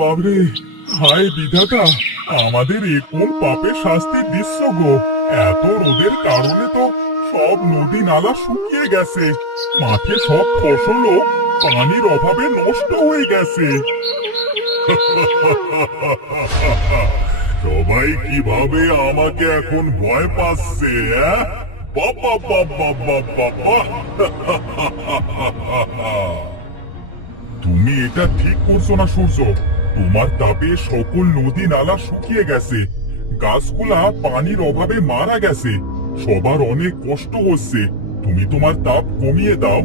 বাবরে, হায় বিধাতা, আমাদের এ কোন পাপের শাস্তি দিচ্ছ গো? এত রোদের কারণে তো সব নদী নালা শুকিয়ে গেছে, মাঠে সব ফসলও পানির অভাবে নষ্ট হয়ে গেছে। সবাই কিভাবে আমাকে এখন ভয় পাচ্ছে? বাবা বাবা বাবা, তুমি এটা ঠিক করছো না সূর্য। তোমার তাপে সকল নদী নালা শুকিয়ে গেছে, গাছগুলা পানির অভাবে মারা গেছে, সবার অনেক কষ্ট হচ্ছে। তুমি তোমার তাপ কমিয়ে দাও।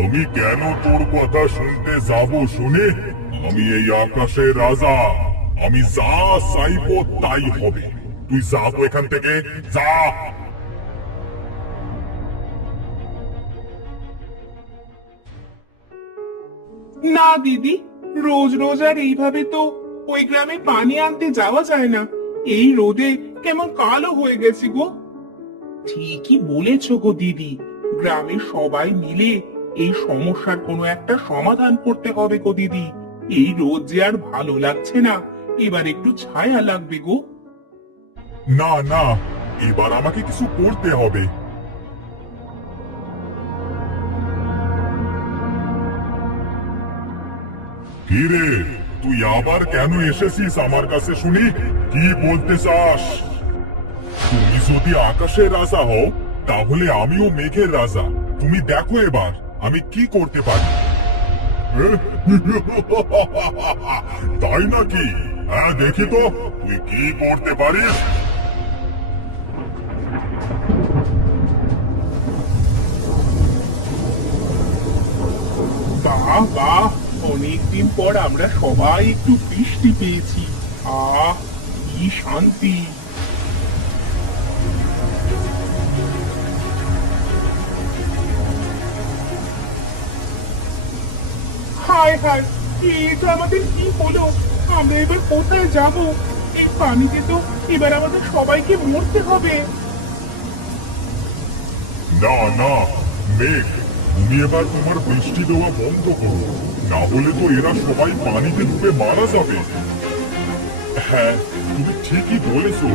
আমি কেন তোর কথা শুনতে যাব শুনে? আমি এই আকাশের রাজা, আমি যা চাইব তাই হবে। তুই যা তো এখান থেকে, যা। না দিদি, রোজ রোজ আর এইভাবে তো ওই গ্রামে পানি আনতে যাওয়া যায় না। এই রোদে কেমন কালো হয়ে গেছি গো। ঠিকই বলেছো গো দিদি, গ্রামের সবাই মিলে এই সমস্যার কোনো একটা সমাধান করতে হবে গো দিদি। এই রোদ যে আর ভালো লাগছে না, এবার একটু ছায়া লাগবে গো। না না, এবার আমাকে কিছু করতে হবে। কিরে, তুই আবার কেন এসেছিস আমার কাছে শুনি? কি বলতে চাস? তুমি যদি আকাশের রাজা হও, তাহলে আমিও মেঘের রাজা। তুমি দেখো এবার আমি কি করতে পারি। তাই নাকি? হ্যাঁ, দেখি তো তুই কি করতে পারিস। বাহ বাহ, অনেকদিন পর আমরা সবাই একটু বৃষ্টি পেয়েছি। আহ, কি শান্তি। হায় হায়, এটা আমাদের কি হলো? আমরা এবার কোথায় যাব? এই পানিতে তো এবার আমাদের সবাইকে মরতে হবে। না না, মেঘ, তুমি এবার তোমার বৃষ্টি দেওয়া বন্ধ করো, না হলে তো এরা সবাই পানিতে ডুবে মারা যাবে। হ্যাঁ, তুমি ঠিকই বলেছো।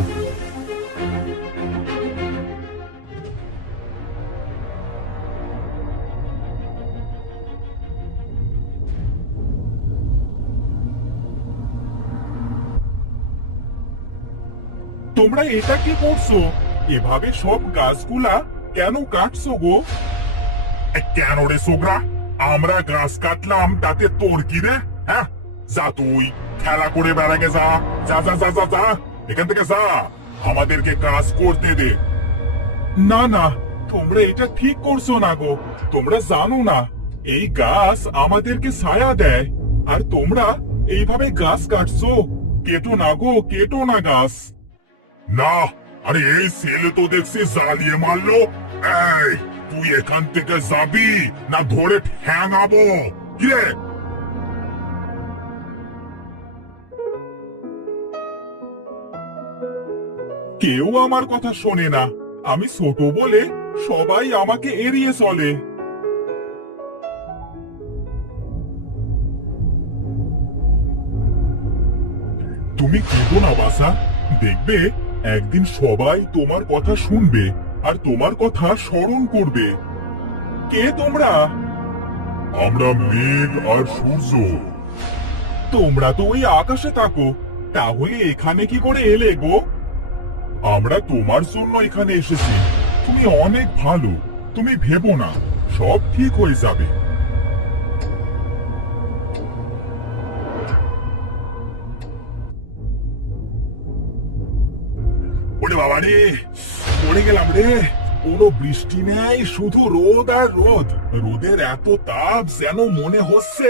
তোমরা এটা কি করছো? এভাবে সব গাছগুলা কেন কাটছো গো? কেন রে সোগরা? আমরা গাছ কাটলাম তাতে তোর কি রে? হ্যাঁ, যা তুই খেলা করে বেড়াকে যা। যা যা যা যা যা, এখান থেকে যা, আমাদেরকে কাজ করতে দে। না না, তোমরা এটা ঠিক করছো না গো। তোমরা জানো না এই গাছ আমাদেরকে ছায়া দেয়, আর তোমরা এইভাবে গাছ কাটছো। কেটো না গো, কেটো না গাছ। না, আরে এই ছেলে তো দেখছি জ্বালিয়ে মারলো। এই, তুই এখান থেকে যাবি না ধরে ঠ্যাঙাবো? কিরে? কেউ আমার কথা শোনে না। আমি ছোট বলে সবাই আমাকে এড়িয়ে চলে। তুমি কেঁদো না বাসা, দেখবে একদিন সবাই তোমার কথা শুনবে আর তোমার কথা স্মরণ করবে। কে তোমরা? আমরা মেঘ আর সূর্য। তোমরা তো ওই আকাশে থাকো, তাহলে এখানে কি করে এলে গো? আমরা তোমার জন্য এখানে এসেছি। তুমি অনেক ভালো, তুমি ভেবো না, সব ঠিক হয়ে যাবে। ওরে বাবা রে, পড়ে গেলাম রে। কোনো বৃষ্টি নেই, শুধু রোদ আর রোদ। রোদের এত তাপ যেন মনে হচ্ছে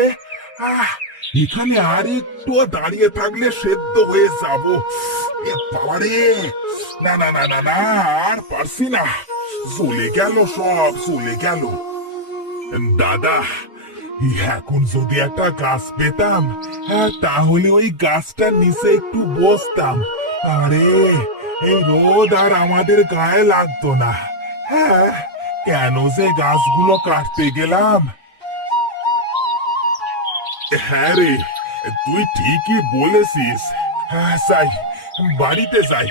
এখানে আর একটু দাঁড়িয়ে থাকলে সেদ্ধ হয়ে যাব। এ বাবা রে, না না না না না, আর পারছি না। চলে গেল, সব চলে গেল। দাদা, এখন যদি একটা গাছ পেতাম, তাহলে ওই গাছটার নিচে একটু বসতাম, আরে এই রোদ আর আমাদের গায়ে লাগতো না। হ্যাঁ, কেন যে গাছগুলো কাটতে গেলাম। হ্যাঁ রে, তুই ঠিকই বলেছিস। হ্যাঁ, যাই, বাড়িতে যাই।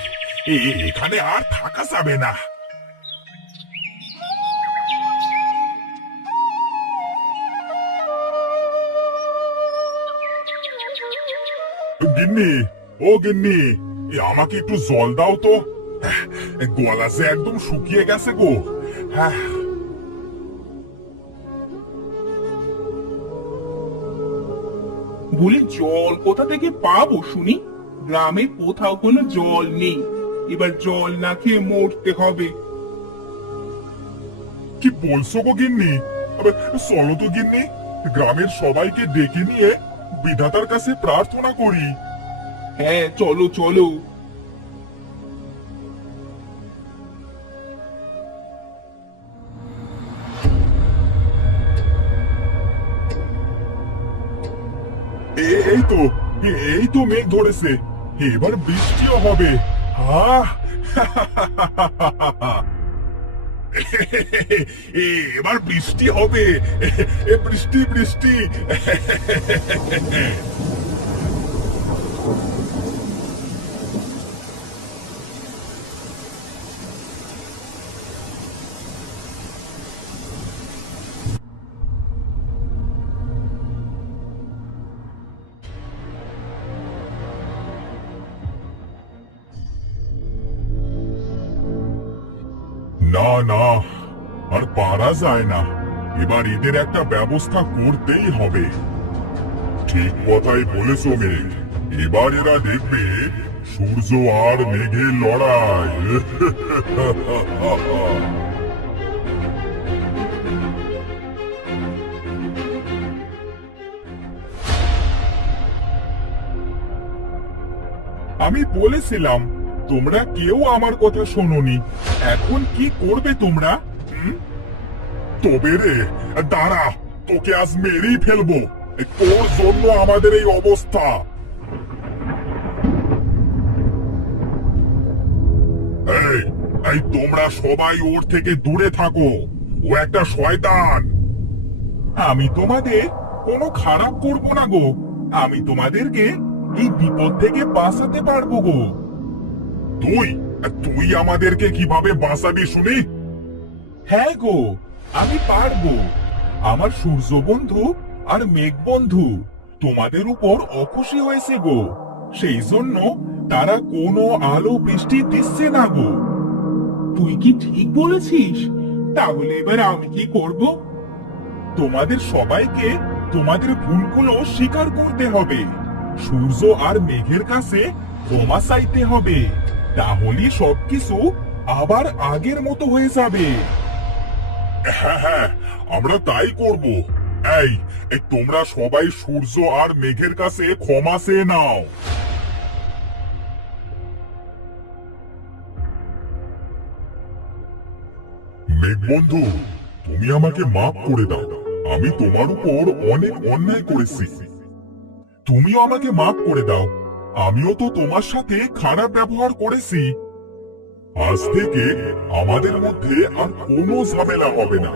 এখানে আর থাকা যাবে না। গিন্নি, ও গিন্নি, আমাকে একটু জল দাও তো। গলা যে একদম শুকিয়ে গেছে গো। হ্যাঁ, বলি জল কোথা থেকে পাবো শুনি? গ্রামে কোথাও কোনো জল নেই, এবার জল না খেয়ে মরতে হবে। কি বলছো গো গিন্নি? আবে, চলো তো গিন্নি, গ্রামের সবাইকে ডেকে নিয়ে বিধাতার কাছে প্রার্থনা করি। হ্যাঁ, চলো চলো। এই তো, এই তো মেঘ ধরেছে, এবার বৃষ্টিও হবে। আহ এবার বৃষ্টি হবে। বৃষ্টি বৃষ্টি। না না, আর পারা যায় না। এবার এদের একটা ব্যবস্থা করতেই হবে। ঠিক কথাই বলেছো মেঘ, এবার এরা দেখবে সূর্য আর মেঘের লড়াই। আমি বলেছিলাম, তোমরা কেউ আমার কথা শোনোনি। এখন কি করবে তোমরা? তবে রে, দাঁড়া, তোকে আজ মেরেই ফেলবো। তোর জন্য আমাদের এই অবস্থা। এই এই তোমরা সবাই ওর থেকে দূরে থাকো, ও একটা শয়তান। আমি তোমাদের কোনো খারাপ করব না গো, আমি তোমাদেরকে এই বিপদ থেকে বাঁচাতে পারবো গো। তুই তুই আমাদেরকে কিভাবে বাঁচাবি শুনি? হ্যাঁ গো, আমি পারবো। আমার সূর্য বন্ধু আর মেঘ বন্ধু তোমাদের উপর অখুশি হয়েছে গো, সেই জন্য তারা কোনো আলো বৃষ্টি দিচ্ছে না গো। তুই কি ঠিক বলেছিস? তাহলে এবার আমি কি করব? তোমাদের সবাইকে তোমাদের ভুলগুলো স্বীকার করতে হবে, সূর্য আর মেঘের কাছে ক্ষমা চাইতে হবে, তাহলে সবকিছু আবার আগের মতো হয়ে যাবে। হ্যাঁ হ্যাঁ, আমরা তাই করব। এই তোমরা সবাই সূর্য আর মেঘের কাছে ক্ষমা চেয়ে নাও। মেঘ বন্ধু, তুমি আমাকে মাফ করে দাও। আমি তোমার উপর অনেক অন্যায় করেছি, তুমিও আমাকে মাফ করে দাও। আমিও তো তোমার সাথে খারাপ ব্যবহার করেছি। আজ থেকে আমাদের মধ্যে আর কোনো ঝামেলা হবে না।